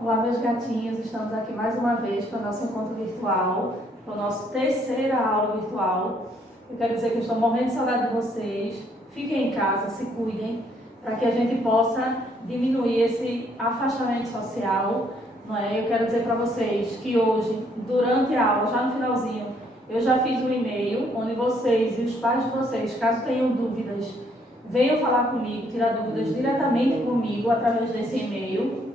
Olá, meus gatinhos, estamos aqui mais uma vez para o nosso encontro virtual, para a nossa terceira aula virtual. Eu quero dizer que eu estou morrendo de saudade de vocês. Fiquem em casa, se cuidem, para que a gente possa diminuir esse afastamento social, não é? Eu quero dizer para vocês que hoje, durante a aula, já no finalzinho, eu já fiz um e-mail onde vocês e os pais de vocês, caso tenham dúvidas, venham falar comigo, tirar dúvidas diretamente comigo através desse e-mail.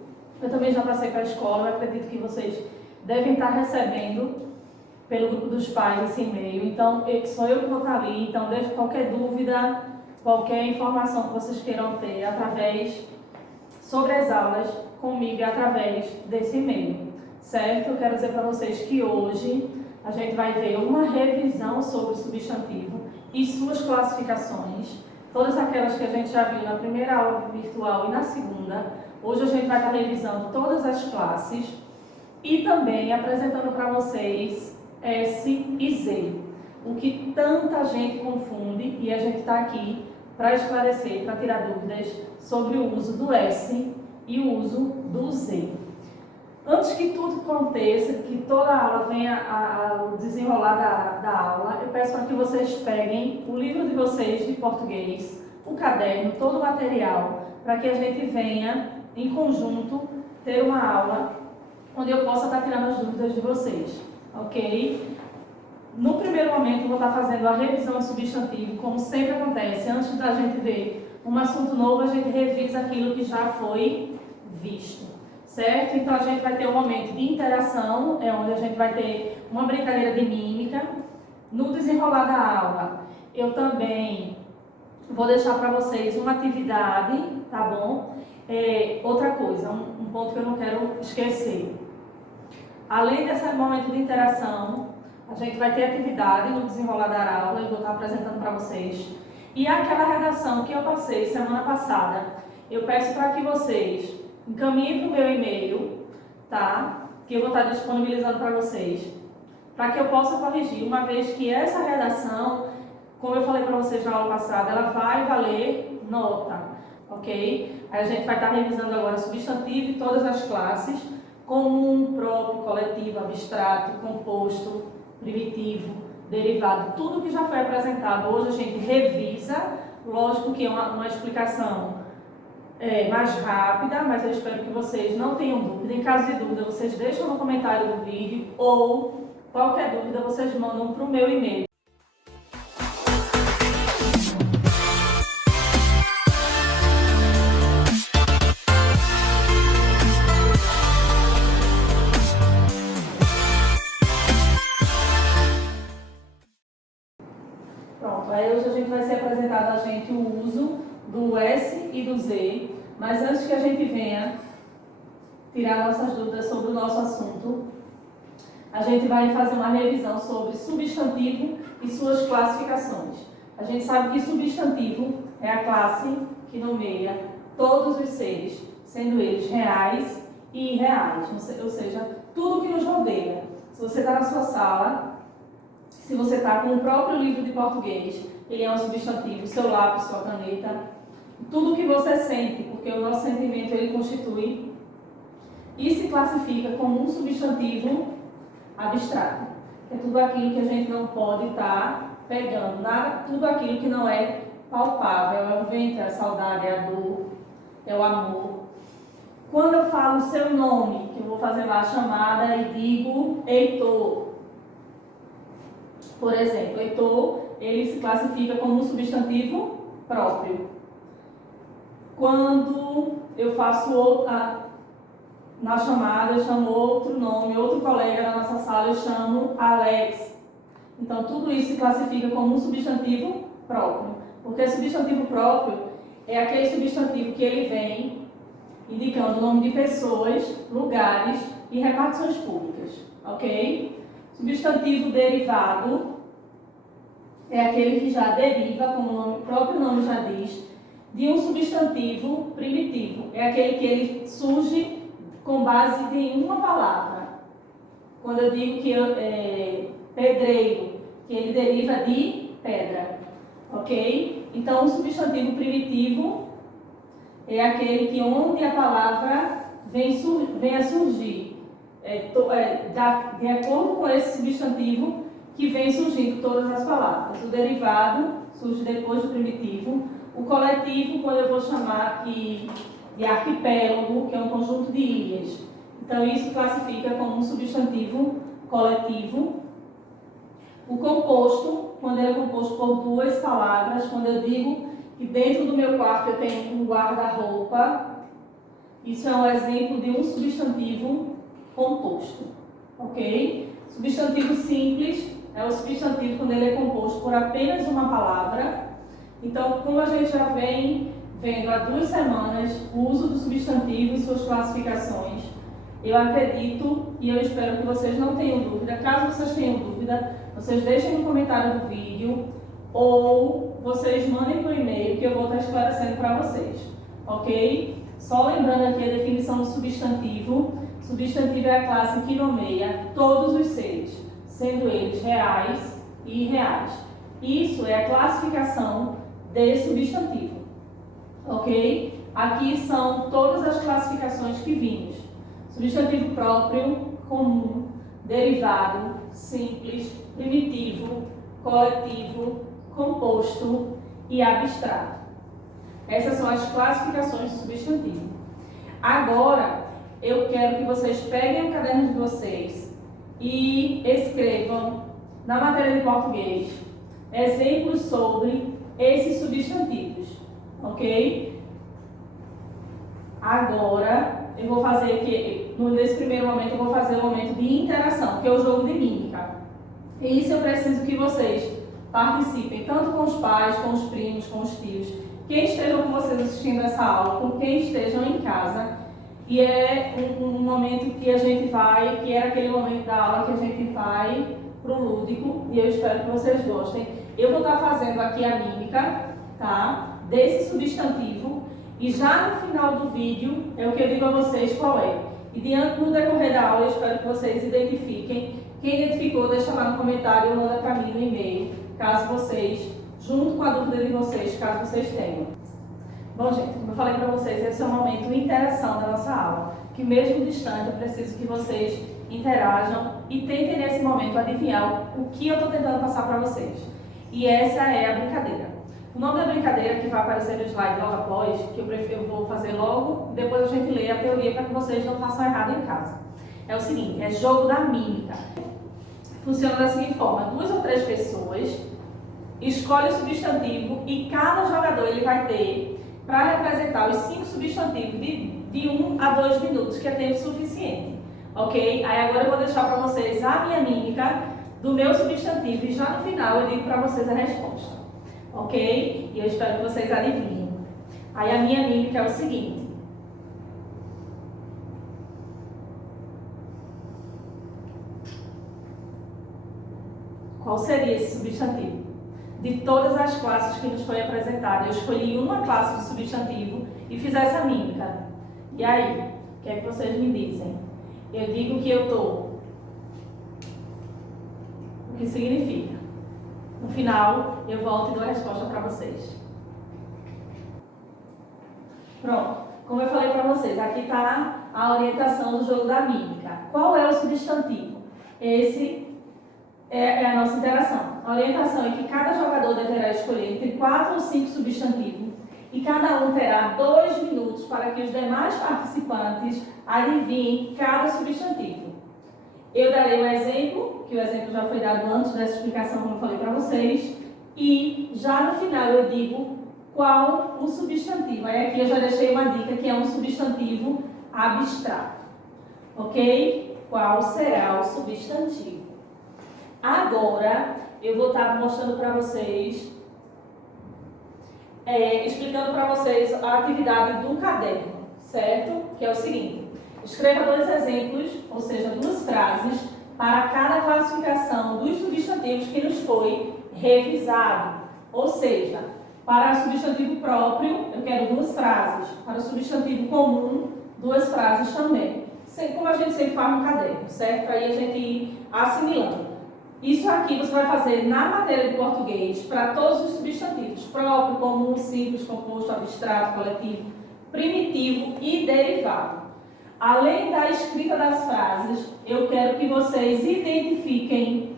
Eu também já passei para a escola, eu acredito que vocês devem estar recebendo pelo grupo dos pais esse e-mail. Então, sou eu que vou estar ali, então deixe qualquer dúvida, qualquer informação que vocês queiram ter sobre as aulas comigo através desse e-mail, certo? Eu quero dizer para vocês que hoje a gente vai ver uma revisão sobre o substantivo e suas classificações, todas aquelas que a gente já viu na primeira aula virtual e na segunda. Hoje a gente vai estar revisando todas as classes e também apresentando para vocês S e Z, o que tanta gente confunde, e a gente está aqui para esclarecer, para tirar dúvidas sobre o uso do S e o uso do Z. Antes que tudo aconteça, que toda a aula venha ao desenrolar da aula, eu peço para que vocês peguem o livro de vocês de português, o caderno, todo o material, para que a gente venha em conjunto ter uma aula onde eu possa estar tirando as dúvidas de vocês, ok? No primeiro momento eu vou estar fazendo a revisão de substantivo, como sempre acontece. Antes da gente ver um assunto novo, a gente revisa aquilo que já foi visto, certo? Então a gente vai ter um momento de interação, onde a gente vai ter uma brincadeira de mímica. No desenrolar da aula, eu também vou deixar para vocês uma atividade, tá bom? Outra coisa, um ponto que eu não quero esquecer. Além desse momento de interação, a gente vai ter atividade no desenrolar da aula, eu vou estar apresentando para vocês. E aquela redação que eu passei semana passada, eu peço para que vocês encaminhem para o meu e-mail, tá? Que eu vou estar disponibilizando para vocês, para que eu possa corrigir, uma vez que essa redação, como eu falei para vocês na aula passada, ela vai valer nota, ok? Aí a gente vai estar revisando agora substantivo e todas as classes, comum, próprio, coletivo, abstrato, composto, primitivo, derivado, tudo que já foi apresentado. Hoje a gente revisa, lógico que é uma explicação mais rápida, mas eu espero que vocês não tenham dúvida. Em caso de dúvida, vocês deixam no comentário do vídeo ou qualquer dúvida vocês mandam para o meu e-mail. Aí hoje a gente vai ser apresentado o uso do S e do Z, mas antes que a gente venha tirar nossas dúvidas sobre o nosso assunto, a gente vai fazer uma revisão sobre substantivo e suas classificações. A gente sabe que substantivo é a classe que nomeia todos os seres, sendo eles reais e irreais, ou seja, tudo que nos rodeia. Se você está na sua sala, se você está com o próprio livro de português, ele é um substantivo, seu lápis, sua caneta, tudo que você sente, porque o nosso sentimento ele constitui e se classifica como um substantivo abstrato, que é tudo aquilo que a gente não pode estar pegando, nada, tudo aquilo que não é palpável, é o ventre, é a saudade, é a dor, é o amor. Quando eu falo o seu nome, que eu vou fazer lá a chamada e digo Heitor, por exemplo, Heitor, ele se classifica como um substantivo próprio. Quando eu faço na chamada, eu chamo outro nome, outro colega da nossa sala, eu chamo Alex. Então, tudo isso se classifica como um substantivo próprio. Porque substantivo próprio é aquele substantivo que ele vem indicando o nome de pessoas, lugares e repartições públicas, ok? Substantivo derivado é aquele que já deriva, como o próprio nome já diz, de um substantivo primitivo. É aquele que ele surge com base em uma palavra. Quando eu digo que pedreiro, que ele deriva de pedra, ok? Então, o substantivo primitivo é aquele que onde a palavra venha surgir de acordo com esse substantivo que vem surgindo todas as palavras. O derivado surge depois do primitivo. O coletivo, quando eu vou chamar aqui de arquipélago, que é um conjunto de ilhas. Então, isso classifica como um substantivo coletivo. O composto, quando ele é composto por duas palavras, quando eu digo que dentro do meu quarto eu tenho um guarda-roupa, isso é um exemplo de um substantivo composto, ok? Substantivo simples é o substantivo quando ele é composto por apenas uma palavra. Então, como a gente já vem vendo há 2 semanas o uso do substantivo e suas classificações, eu acredito e eu espero que vocês não tenham dúvida. Caso vocês tenham dúvida, vocês deixem no comentário do vídeo ou vocês mandem por e-mail que eu vou estar esclarecendo para vocês, ok? Só lembrando aqui a definição do substantivo. Substantivo é a classe que nomeia todos os seres, sendo eles reais e irreais. Isso é a classificação de substantivo, ok? Aqui são todas as classificações que vimos. Substantivo próprio, comum, derivado, simples, primitivo, coletivo, composto e abstrato. Essas são as classificações de substantivo. Agora, eu quero que vocês peguem o caderno de vocês e escrevam, na matéria de português, exemplos sobre esses substantivos, ok? Agora, eu vou fazer aqui, nesse primeiro momento, eu vou fazer um momento de interação, que é o jogo de mímica. E isso eu preciso que vocês participem, tanto com os pais, com os primos, com os tios, quem estejam com vocês assistindo essa aula, com quem estejam em casa. E é um momento que a gente vai, que é aquele momento da aula que a gente vai para o lúdico, e eu espero que vocês gostem. Eu vou estar fazendo aqui a mímica, tá? Desse substantivo, e já no final do vídeo é o que eu digo a vocês qual é. E no decorrer da aula eu espero que vocês identifiquem. Quem identificou, deixa lá no comentário ou manda para mim no e-mail, caso vocês, junto com a dúvida de vocês, caso vocês tenham. Bom, gente, como eu falei para vocês, esse é o momento de interação da nossa aula, que mesmo distante eu preciso que vocês interajam e tentem nesse momento adivinhar o que eu estou tentando passar para vocês. E essa é a brincadeira. O nome da brincadeira, que vai aparecer no slide logo após, que eu vou fazer logo, depois a gente lê a teoria para que vocês não façam errado em casa. É o seguinte, é jogo da mímica. Funciona da seguinte forma: 2 ou 3 pessoas escolhem o substantivo e cada jogador ele vai ter para representar os 5 substantivos de 1 a 2 minutos, que é tempo suficiente, ok? Aí agora eu vou deixar para vocês a minha mímica do meu substantivo e já no final eu digo para vocês a resposta, ok? E eu espero que vocês adivinhem. Aí a minha mímica é o seguinte: qual seria esse substantivo? De todas as classes que nos foi apresentada, eu escolhi uma classe de substantivo e fiz essa mímica. E aí, o que é que vocês me dizem? Eu digo que eu estou. O que significa? No final, eu volto e dou a resposta para vocês. Pronto. Como eu falei para vocês, aqui está a orientação do jogo da mímica. Qual é o substantivo? Esse é a nossa interação. A orientação é que cada jogador deverá escolher entre 4 ou 5 substantivos e cada um terá 2 minutos para que os demais participantes adivinhem cada substantivo. Eu darei um exemplo, que o exemplo já foi dado antes dessa explicação, como eu falei para vocês, e já no final eu digo qual o substantivo. Aí aqui eu já deixei uma dica que é um substantivo abstrato, ok? Qual será o substantivo? Agora, eu vou estar mostrando para vocês, explicando para vocês a atividade do caderno, certo? Que é o seguinte: escreva 2 exemplos, ou seja, 2 frases, para cada classificação dos substantivos que nos foi revisado. Ou seja, para o substantivo próprio, eu quero 2 frases. Para o substantivo comum, 2 frases também. Como a gente sempre faz no caderno, certo? Para aí a gente ir assimilando. Isso aqui você vai fazer na matéria de português para todos os substantivos: próprio, comum, simples, composto, abstrato, coletivo, primitivo e derivado. Além da escrita das frases, eu quero que vocês identifiquem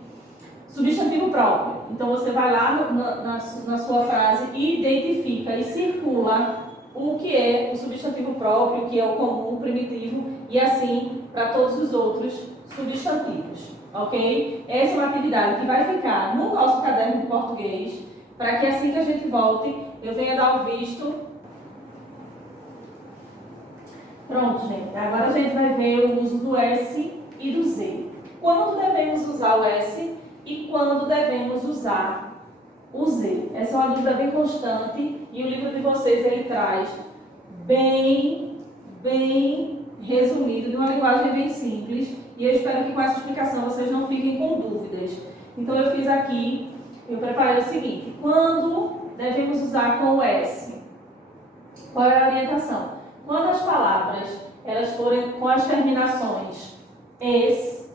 substantivo próprio. Então, você vai lá na sua frase e identifica e circula o que é o substantivo próprio, o que é o comum, o primitivo, e assim para todos os outros substantivos, ok? Essa é uma atividade que vai ficar no nosso caderno de português, para que assim que a gente volte, eu venha dar o visto. Pronto, gente. Agora a gente vai ver o uso do S e do Z. Quando devemos usar o S e quando devemos usar o Z? Essa é uma dúvida bem constante e o livro de vocês ele traz bem resumido, de uma linguagem bem simples, e eu espero que com essa explicação vocês não fiquem com dúvidas. Então eu fiz aqui, eu preparei o seguinte: quando devemos usar com o S? Qual é a orientação? Quando as palavras elas forem com as terminações es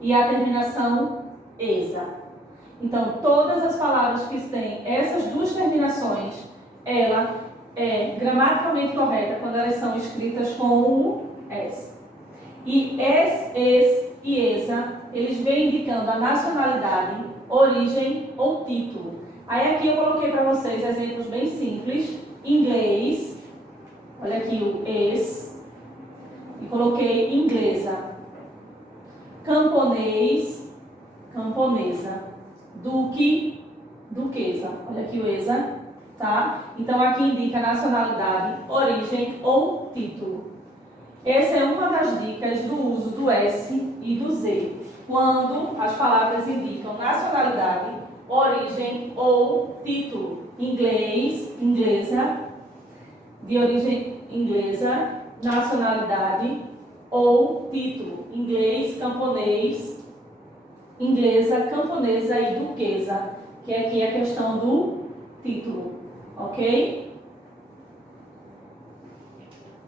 e a terminação esa. Então, todas as palavras que têm essas duas terminações, ela é gramaticalmente correta quando elas são escritas com o S. E es e esa, eles vêm indicando a nacionalidade, origem ou título. Aí aqui eu coloquei para vocês exemplos bem simples. Inglês, olha aqui o es, e coloquei inglesa. Camponês, camponesa. Duque, duquesa. Olha aqui o esa, tá? Então aqui indica nacionalidade, origem ou título. Essa é uma das dicas do uso do S e do Z, quando as palavras indicam nacionalidade, origem ou título. Inglês, inglesa, de origem inglesa, nacionalidade ou título. Inglês, camponês, inglesa, camponesa e duquesa, que aqui é a questão do título, ok?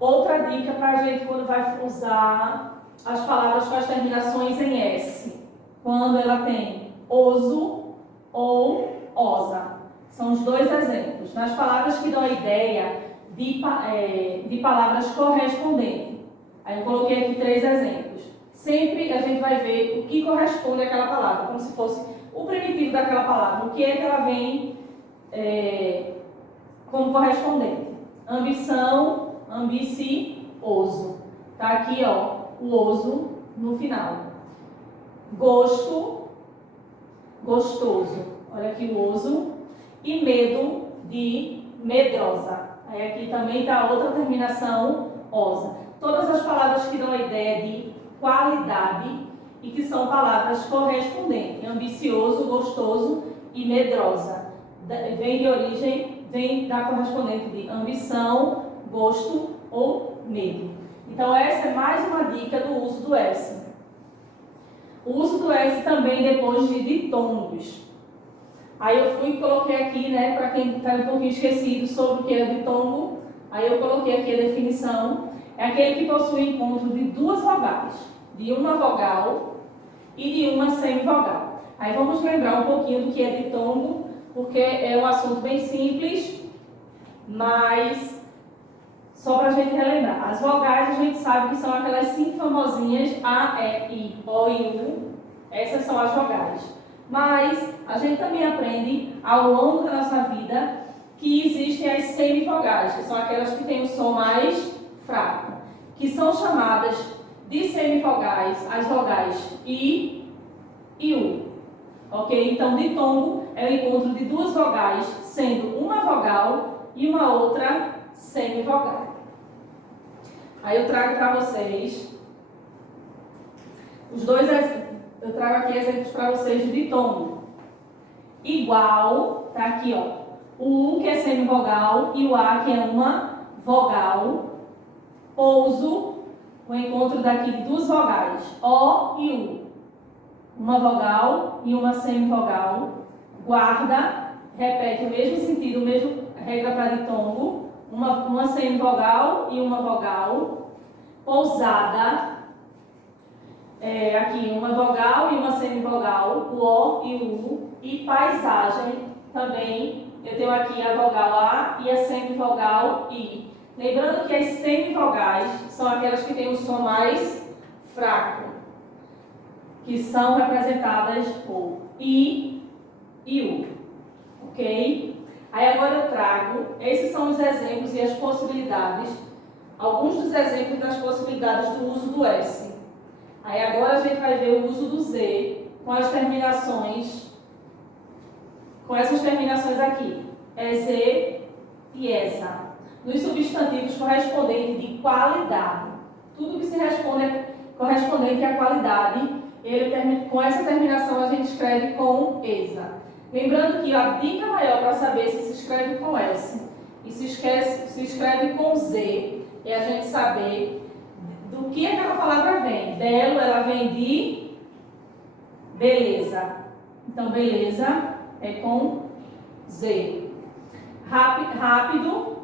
Outra dica para a gente quando vai usar as palavras com as terminações em S, quando ela tem oso ou osa. São os dois exemplos. Nas palavras que dão a ideia de palavras correspondentes. Aí eu coloquei aqui 3 exemplos. Sempre a gente vai ver o que corresponde àquela palavra, como se fosse o primitivo daquela palavra, o que é que ela vem como correspondente. Ambição, ambicioso. Tá aqui, ó, o oso no final. Gosto, gostoso. Olha aqui o oso. E medo, de medrosa. Aí aqui também está outra terminação, osa. Todas as palavras que dão a ideia de qualidade e que são palavras correspondentes. Ambicioso, gostoso e medrosa. Vem de origem, vem da correspondente de ambição, gosto ou medo. Então essa é mais uma dica do uso do S. O uso do S também depois de ditongos. Aí eu fui e coloquei aqui, né, para quem está um pouquinho esquecido sobre o que é ditongo, aí eu coloquei aqui a definição. É aquele que possui encontro de 2 vogais, de uma vogal e de uma semivogal. Aí vamos lembrar um pouquinho do que é ditongo, porque é um assunto bem simples, mas só para a gente relembrar. As vogais a gente sabe que são aquelas 5 famosinhas A, E, I, O e U. Essas são as vogais. Mas a gente também aprende ao longo da nossa vida que existem as semivogais, que são aquelas que têm o som mais fraco, que são chamadas de semivogais as vogais I e U. Ok? Então, ditongo é o encontro de 2 vogais, sendo uma vogal e uma outra semivogal. Aí eu trago para vocês os dois exemplos. Eu trago aqui exemplos para vocês de ditongo. Igual, tá aqui, ó. O U que é semivogal e o A que é uma vogal. Pouso, o encontro daqui de 2 vogais, O e U. Uma vogal e uma semivogal. Guarda, repete o mesmo sentido, a mesma regra para ditongo. Uma semivogal e uma vogal. Pousada. Aqui uma vogal e uma semivogal, o O e o U. E paisagem também, eu tenho aqui a vogal A e a semivogal I. Lembrando que as semivogais são aquelas que têm um som mais fraco, que são representadas por I e U, ok? Aí agora eu trago, esses são os exemplos e as possibilidades, alguns dos exemplos das possibilidades do uso do S. Aí agora a gente vai ver o uso do Z com as terminações, com essas terminações aqui, EZ e ESA. Nos substantivos correspondentes de qualidade, tudo que se responde correspondente à qualidade, com essa terminação a gente escreve com ESA. Lembrando que a dica maior para saber se escreve com S e se escreve com Z é a gente saber do que aquela palavra vem. Belo, ela vem de beleza. Então, beleza é com Z. Rápido,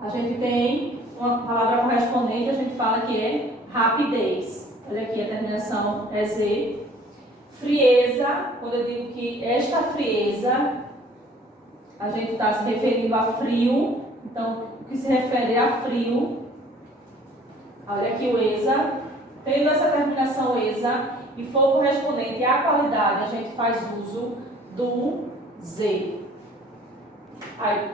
a gente tem uma palavra correspondente, a gente fala que é rapidez. Olha aqui, a terminação é Z. Frieza, quando eu digo que esta frieza, a gente está se referindo a frio. Então, o que se refere a frio, olha aqui o ESA. Tendo essa terminação ESA e for correspondente à qualidade, a gente faz uso do Z. Aí,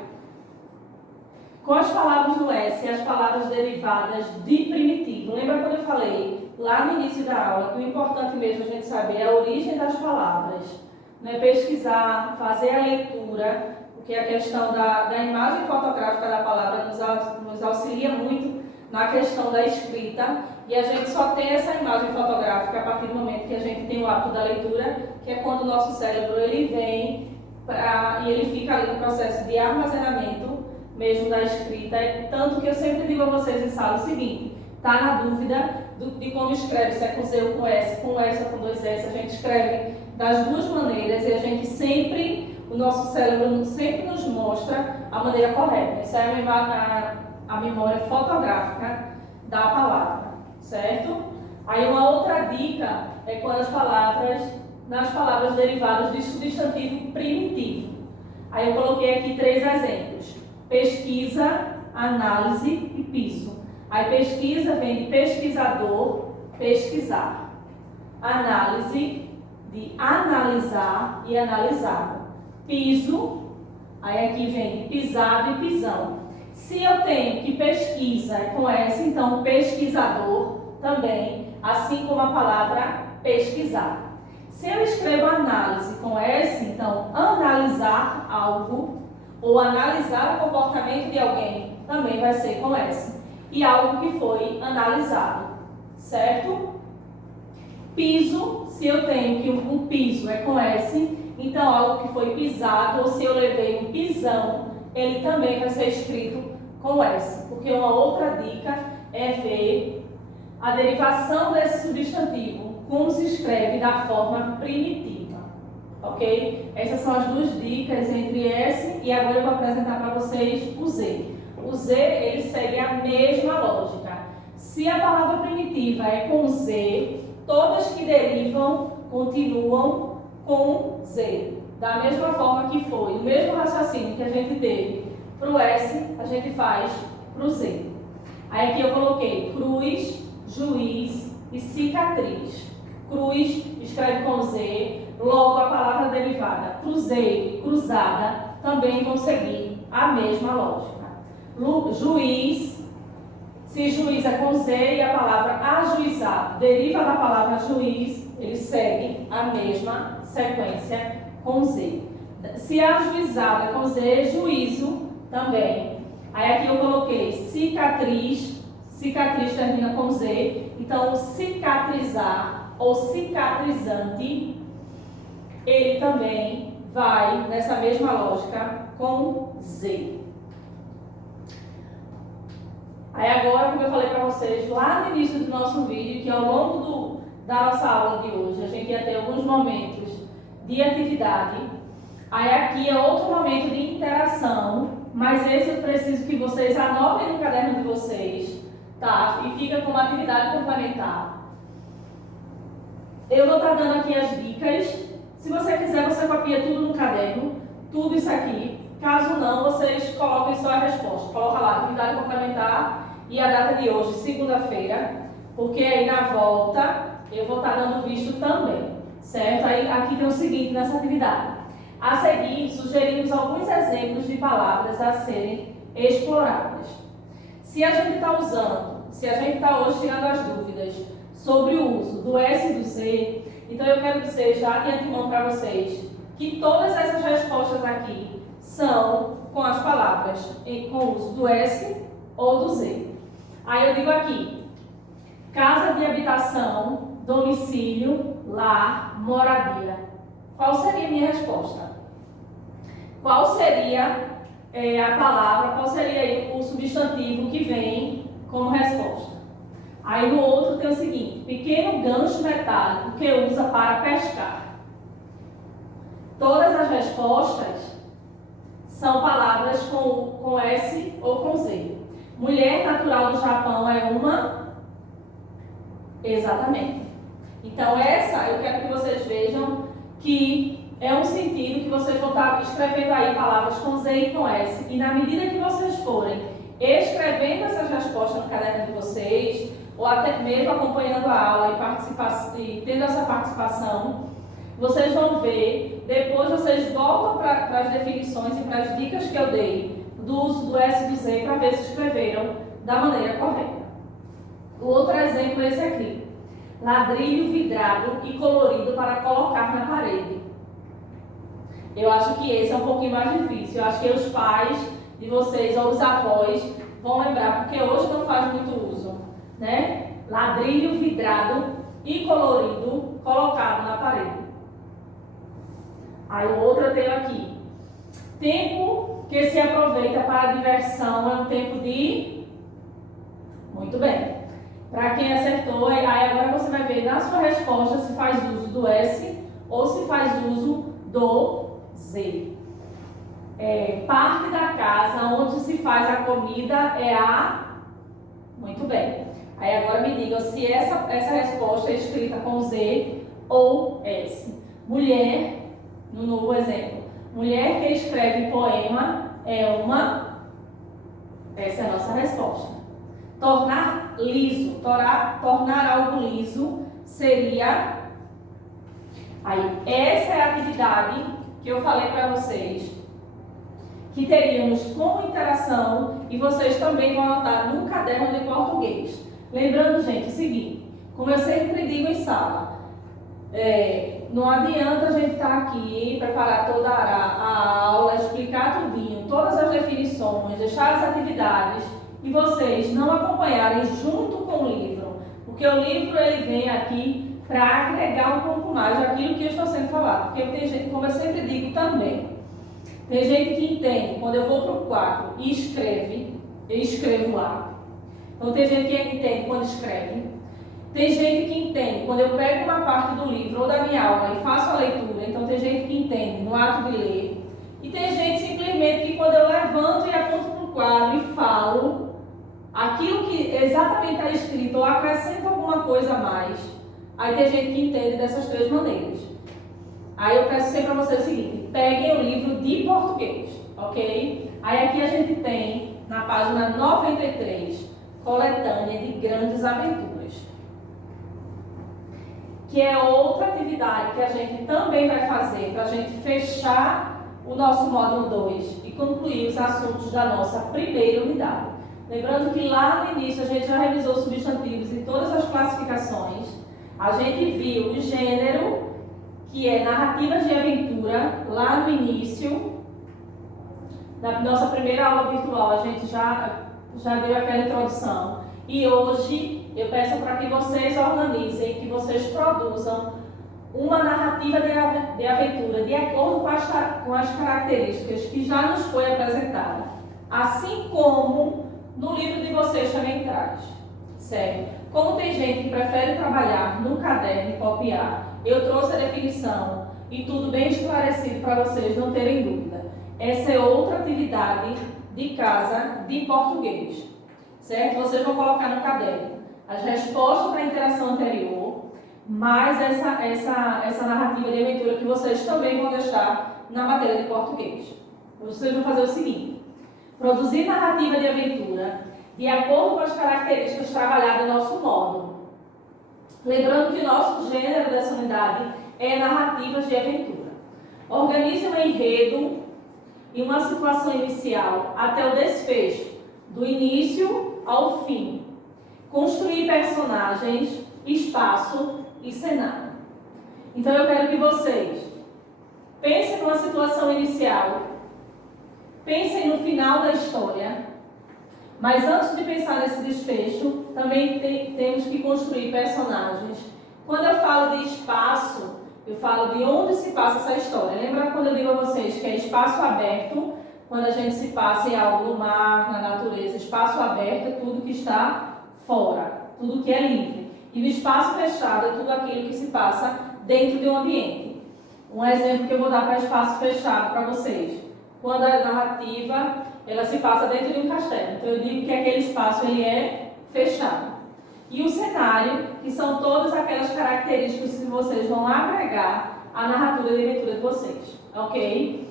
com as palavras do S e as palavras derivadas de primitivo. Lembra quando eu falei lá no início da aula que o importante mesmo a gente saber é a origem das palavras, né? Pesquisar, fazer a leitura, porque a questão da imagem fotográfica da palavra nos auxilia muito na questão da escrita, e a gente só tem essa imagem fotográfica a partir do momento que a gente tem o hábito da leitura, que é quando o nosso cérebro ele vem e ele fica ali no processo de armazenamento mesmo da escrita. Tanto que eu sempre digo a vocês em sala o seguinte: tá na dúvida de como escreve, se é com Z ou com S ou com dois S, a gente escreve das duas maneiras e a gente sempre, o nosso cérebro sempre nos mostra a maneira correta. Isso é a memória fotográfica da palavra, certo? Aí uma outra dica é quando nas palavras derivadas de substantivo primitivo. Aí eu coloquei aqui 3 exemplos: pesquisa, análise e piso. Aí pesquisa vem de pesquisador, pesquisar. Análise, de analisar e analisado. Piso, aí aqui vem de pisado e pisão. Se eu tenho que pesquisa é com S, então pesquisador também, assim como a palavra pesquisar. Se eu escrevo análise com S, então analisar algo ou analisar o comportamento de alguém também vai ser com S. E algo que foi analisado, certo? Piso, se eu tenho que um piso é com S, então algo que foi pisado, ou se eu levei um pisão, ele também vai ser escrito com S. Porque uma outra dica é ver a derivação desse substantivo, como se escreve da forma primitiva, ok? Essas são as 2 dicas entre S e agora eu vou apresentar para vocês o Z. O Z, ele segue a mesma lógica. Se a palavra primitiva é com Z, todas que derivam continuam com Z. Da mesma forma que foi, o mesmo raciocínio que a gente teve para o S, a gente faz para o Z. Aí aqui eu coloquei cruz, juiz e cicatriz. Cruz escreve com Z, logo a palavra derivada cruzeiro e cruzada também vão seguir a mesma lógica. Juiz, se juiz é com Z e a palavra ajuizado deriva da palavra juiz, ele segue a mesma sequência com Z. Se ajuizado é com Z, juízo também. Aí aqui eu coloquei cicatriz, cicatriz termina com Z, então o cicatrizar ou cicatrizante, ele também vai nessa mesma lógica com Z. Aí agora, como eu falei para vocês lá no início do nosso vídeo, que ao longo da nossa aula de hoje, a gente ia ter alguns momentos de atividade. Aí aqui é outro momento de interação, mas esse eu preciso que vocês anotem no caderno de vocês, tá? E fica como atividade complementar. Eu vou estar dando aqui as dicas. Se você quiser, você copia tudo no caderno, tudo isso aqui, Caso não, vocês coloquem só a resposta. Coloca lá, atividade complementar e a data de hoje, segunda-feira, porque aí na volta eu vou estar dando visto também, certo? Aí aqui tem o seguinte nessa atividade. A seguir, sugerimos alguns exemplos de palavras a serem exploradas. Se a gente está hoje tirando as dúvidas sobre o uso do S e do Z, então eu quero dizer já de antemão para vocês que todas essas respostas aqui são com as palavras com o uso do S ou do Z. Aí eu digo aqui, casa de habitação, domicílio, lar, moradia. Qual seria a minha resposta? Qual seria a palavra, qual seria o substantivo que vem como resposta? Aí no outro tem o seguinte, pequeno gancho metálico que usa para pescar. Todas as respostas são palavras com S ou com Z. Mulher natural do Japão é uma? Exatamente. Então essa eu quero que vocês vejam que é um sentido que vocês vão estar escrevendo aí palavras com Z e com S. E na medida que vocês forem escrevendo essas respostas no caderno de vocês, ou até mesmo acompanhando a aula e tendo essa participação, vocês vão ver, depois vocês voltam para as definições e para as dicas que eu dei do uso do S e do Z para ver se escreveram da maneira correta. O outro exemplo é esse aqui. Ladrilho vidrado e colorido para colocar na parede. Eu acho que esse é um pouquinho mais difícil. Eu acho que os pais de vocês ou os avós vão lembrar, porque hoje não faz muito uso, né? Ladrilho vidrado e colorido colocado na parede. Aí o outro eu tenho aqui. Tempo que se aproveita para diversão é um tempo de... Muito bem. Para quem acertou, aí agora você vai ver na sua resposta se faz uso do S ou se faz uso do Z. Parte da casa onde se faz a comida é a... Muito bem. Aí agora me digam se essa resposta é escrita com Z ou S. Mulher, no novo exemplo. Mulher que escreve poema é uma... Essa é a nossa resposta. Tornar liso, tornar algo liso seria... Aí, essa é a atividade que eu falei para vocês, que teríamos como interação e vocês também vão anotar no caderno de português. Lembrando, gente, o seguinte, como eu sempre digo em sala, não adianta a gente estar aqui, preparar toda a aula, explicar tudinho, todas as definições, deixar as atividades e vocês não acompanharem junto com o livro, porque o livro ele vem aqui para agregar um pouco mais daquilo que eu estou sendo falado, porque tem gente, como eu sempre digo também, tem gente que entende, quando eu vou para o quarto e eu escrevo lá. Então tem gente que entende quando escreve. Tem gente que entende quando eu pego uma parte do livro ou da minha aula e faço a leitura. Então tem gente que entende no ato de ler. E tem gente simplesmente que quando eu levanto e aponto para o quadro e falo aquilo que exatamente está escrito ou acrescento alguma coisa a mais, aí tem gente que entende dessas três maneiras. Aí eu peço sempre para vocês o seguinte, peguem o livro de português, ok? Aí aqui a gente tem, na página 93, coletânea de grandes aventuras, que é outra atividade que a gente também vai fazer para a gente fechar o nosso módulo 2 e concluir os assuntos da nossa primeira unidade. Lembrando que lá no início a gente já revisou os substantivos e todas as classificações, a gente viu o gênero, que é narrativas de aventura, lá no início. Na nossa primeira aula virtual a gente já deu aquela introdução. E hoje eu peço para que vocês organizem, que vocês produzam uma narrativa de aventura de acordo com as características que já nos foi apresentada. Assim como no livro de vocês também traz, certo? Como tem gente que prefere trabalhar no caderno e copiar, eu trouxe a definição e tudo bem esclarecido para vocês não terem dúvida. Essa é outra atividade de casa de português, certo? Vocês vão colocar no caderno as respostas para a interação anterior, mais essa narrativa de aventura que vocês também vão deixar na matéria de português, Vocês vão fazer o seguinte: produzir narrativa de aventura de acordo com as características trabalhadas em nosso modo. Lembrando que o nosso gênero dessa unidade é narrativas de aventura. Organize um enredo e uma situação inicial até o desfecho, do início ao fim. Construir personagens, espaço e cenário. Então eu quero que vocês pensem numa situação inicial, pensem no final da história, mas antes de pensar nesse desfecho, também temos que construir personagens. Quando eu falo de espaço, eu falo de onde se passa essa história. Lembra quando eu digo a vocês que é espaço aberto, quando a gente se passa em algo no mar, na natureza? Espaço aberto é tudo que está fora, tudo que é livre. E o espaço fechado é tudo aquilo que se passa dentro de um ambiente. Um exemplo que eu vou dar para espaço fechado para vocês. Quando a narrativa ela se passa dentro de um castelo. Então eu digo que aquele espaço ele é fechado. E o cenário, que são todas aquelas características que vocês vão agregar à narrativa de aventura de vocês. Ok?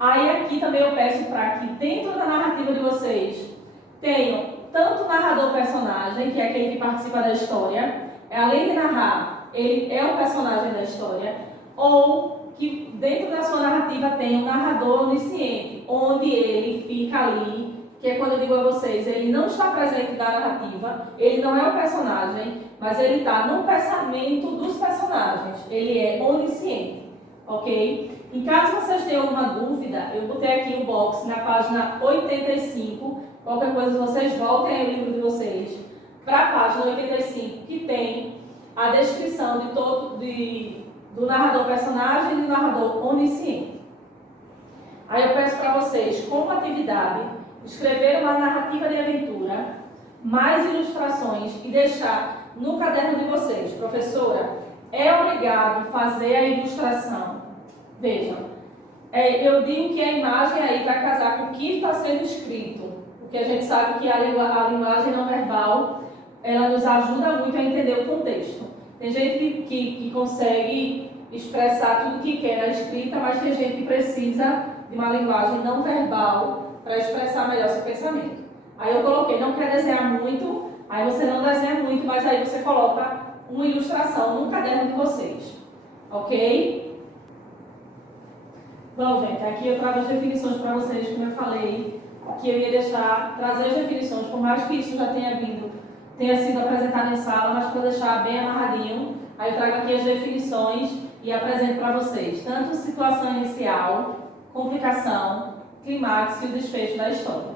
Aí aqui também eu peço para que dentro da narrativa de vocês tenham tanto o narrador-personagem, que é aquele que participa da história, além de narrar, ele é um personagem da história, ou que dentro da sua narrativa tem um narrador onisciente, onde ele fica ali, que é quando eu digo a vocês, ele não está presente na narrativa, ele não é o personagem, mas ele está no pensamento dos personagens, ele é onisciente, ok? Em caso vocês tenham alguma dúvida, eu botei aqui o box na página 85, qualquer coisa vocês voltem aí o livro de vocês para a página 85, que tem a descrição de todo do narrador personagem e do narrador onisciente. Aí eu peço para vocês, como atividade, escrever uma narrativa de aventura, mais ilustrações e deixar no caderno de vocês. Professora, é obrigado fazer a ilustração. Vejam, eu digo que a imagem aí vai casar com o que está sendo escrito, porque a gente sabe que a linguagem não verbal, ela nos ajuda muito a entender o contexto. Tem gente que consegue expressar tudo que quer na escrita, mas tem gente que precisa de uma linguagem não verbal para expressar melhor seu pensamento. Aí eu coloquei, não quer desenhar muito, aí você não desenha muito, mas aí você coloca uma ilustração no caderno de vocês. Ok? Bom, gente, aqui eu trago as definições para vocês, como eu falei, que eu ia trazer as definições, por mais que isso já tenha sido apresentado em sala, mas para deixar bem amarradinho, aí eu trago aqui as definições e apresento para vocês, tanto situação inicial, complicação, clímax e o desfecho da história.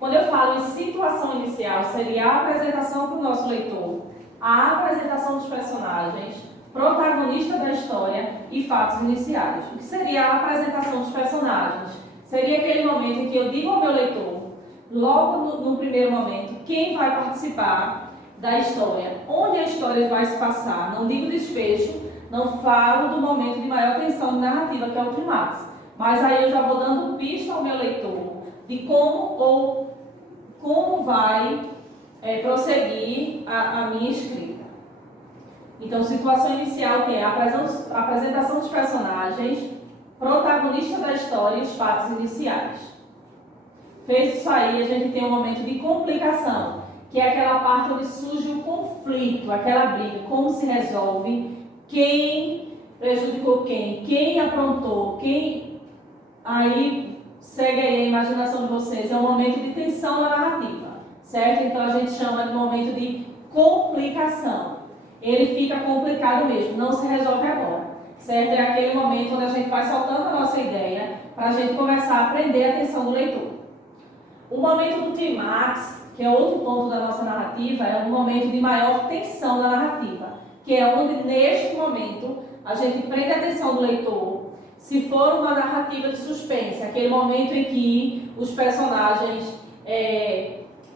Quando eu falo em situação inicial, seria a apresentação para o nosso leitor, a apresentação dos personagens, protagonista da história e fatos iniciais. O que seria a apresentação dos personagens? Seria aquele momento em que eu digo ao meu leitor, logo no primeiro momento, quem vai participar da história, onde a história vai se passar. Não digo desfecho, não falo do momento de maior tensão de narrativa, que é o clímax. Mas aí eu já vou dando pista ao meu leitor de como vai prosseguir a minha escrita. Então, situação inicial que é a apresentação dos personagens, protagonista da história e os fatos iniciais. Fez isso aí, a gente tem um momento de complicação, que é aquela parte onde surge o conflito, aquela briga, como se resolve, quem prejudicou quem aprontou, quem... Aí, segue aí a imaginação de vocês, é um momento de tensão na narrativa, certo? Então, a gente chama de momento de complicação. Ele fica complicado mesmo, não se resolve agora, certo? É aquele momento onde a gente vai soltando a nossa ideia para a gente começar a prender a atenção do leitor. O momento do clímax, que é outro ponto da nossa narrativa, é um momento de maior tensão da narrativa, que é onde, neste momento, a gente prende a atenção do leitor. Se for uma narrativa de suspense, aquele momento em que os personagens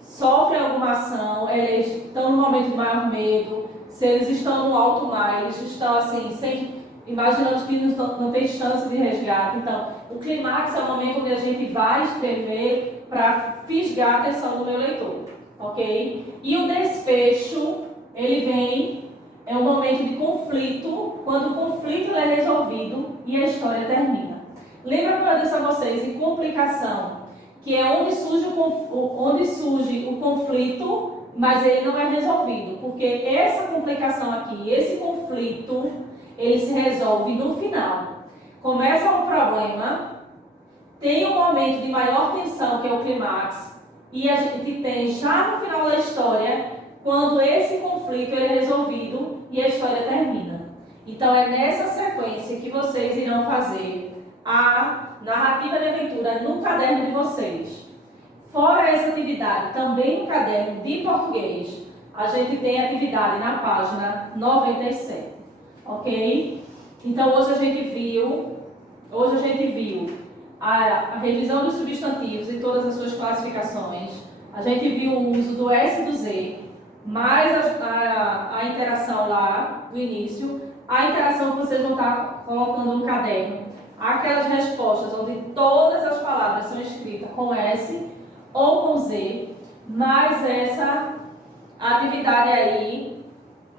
sofrem alguma ação, eles estão no momento de maior medo, se eles estão no alto mar, eles estão assim, imaginando que não tem chance de resgate. Então, o clímax é o momento onde a gente vai escrever para fisgar a atenção do meu leitor, ok? E o desfecho, é um momento de conflito, quando o conflito é resolvido e a história termina. Lembra como eu disse a vocês em complicação, que é onde surge o conflito, mas ele não é resolvido, porque essa complicação aqui, esse conflito, ele se resolve no final. Começa um problema, tem um momento de maior tensão, que é o clímax, e a gente tem já no final da história, quando esse conflito ele é resolvido e a história termina. Então é nessa sequência que vocês irão fazer a narrativa de aventura no caderno de vocês. Fora essa atividade, também no caderno de português, a gente tem atividade na página 97, ok? Então hoje a gente viu a revisão dos substantivos e todas as suas classificações. A gente viu o uso do S e do Z, mais a interação lá do início, a interação que vocês vão estar colocando no caderno, aquelas respostas onde todas as palavras são escritas com S ou com Z, mais essa atividade aí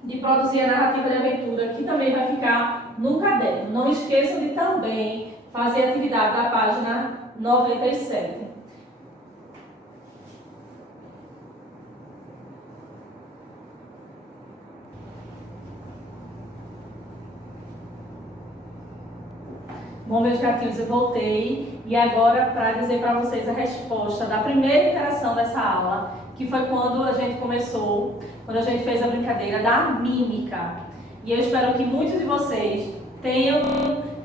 de produzir a narrativa de aventura, que também vai ficar no caderno. Não esqueçam de também fazer a atividade da página 97. Bom, meus gatinhos, eu voltei e agora para dizer para vocês a resposta da primeira interação dessa aula, que foi quando a gente começou, quando a gente fez a brincadeira da mímica. E eu espero que muitos de vocês tenham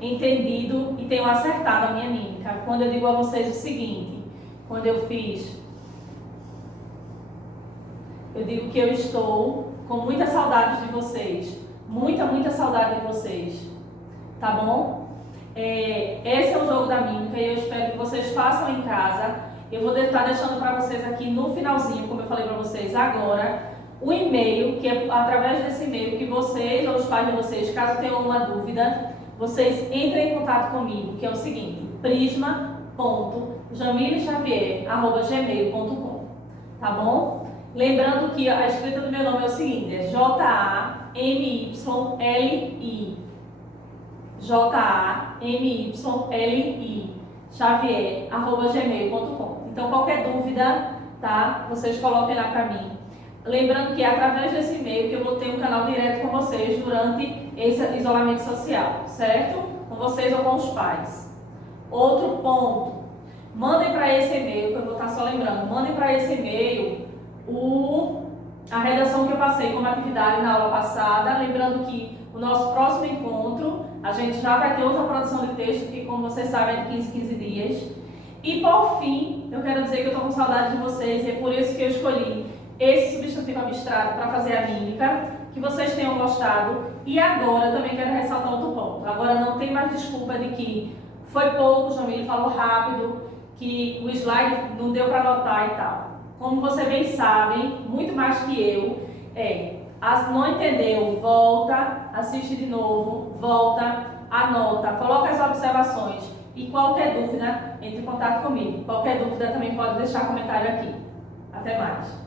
entendido e tenham acertado a minha mímica. Quando eu digo a vocês o seguinte, quando eu digo que eu estou com muita saudade de vocês, muita saudade de vocês, tá bom? Esse é o jogo da mímica e eu espero que vocês façam em casa. Eu vou estar deixando para vocês aqui no finalzinho, como eu falei para vocês agora, o e-mail, que é através desse e-mail que vocês ou os pais de vocês, caso tenham alguma dúvida, vocês entrem em contato comigo, que é o seguinte, prisma.jamilexavier@gmail.com, tá bom? Lembrando que a escrita do meu nome é o seguinte, é Jamyli, Xavier@gmail.com. Então qualquer dúvida, tá? Vocês coloquem lá para mim. Lembrando que é através desse e-mail que eu vou ter um canal direto com vocês durante esse isolamento social, certo? Com vocês ou com os pais. Outro ponto, mandem para esse e-mail, que eu vou estar só lembrando, mandem para esse e-mail a redação que eu passei como atividade na aula passada, lembrando que o nosso próximo encontro, a gente já vai ter outra produção de texto, que como vocês sabem é de 15 dias. E por fim, eu quero dizer que eu estou com saudade de vocês, e é por isso que eu escolhi esse substantivo abstrato para fazer a mímica, que vocês tenham gostado. E agora, eu também quero ressaltar outro ponto. Agora não tem mais desculpa de que foi pouco, o Jamil falou rápido, que o slide não deu para anotar e tal. Como vocês bem sabem, muito mais que eu, não entendeu, volta, assiste de novo, volta, anota, coloca as observações e qualquer dúvida, entre em contato comigo. Qualquer dúvida também pode deixar comentário aqui. Até mais.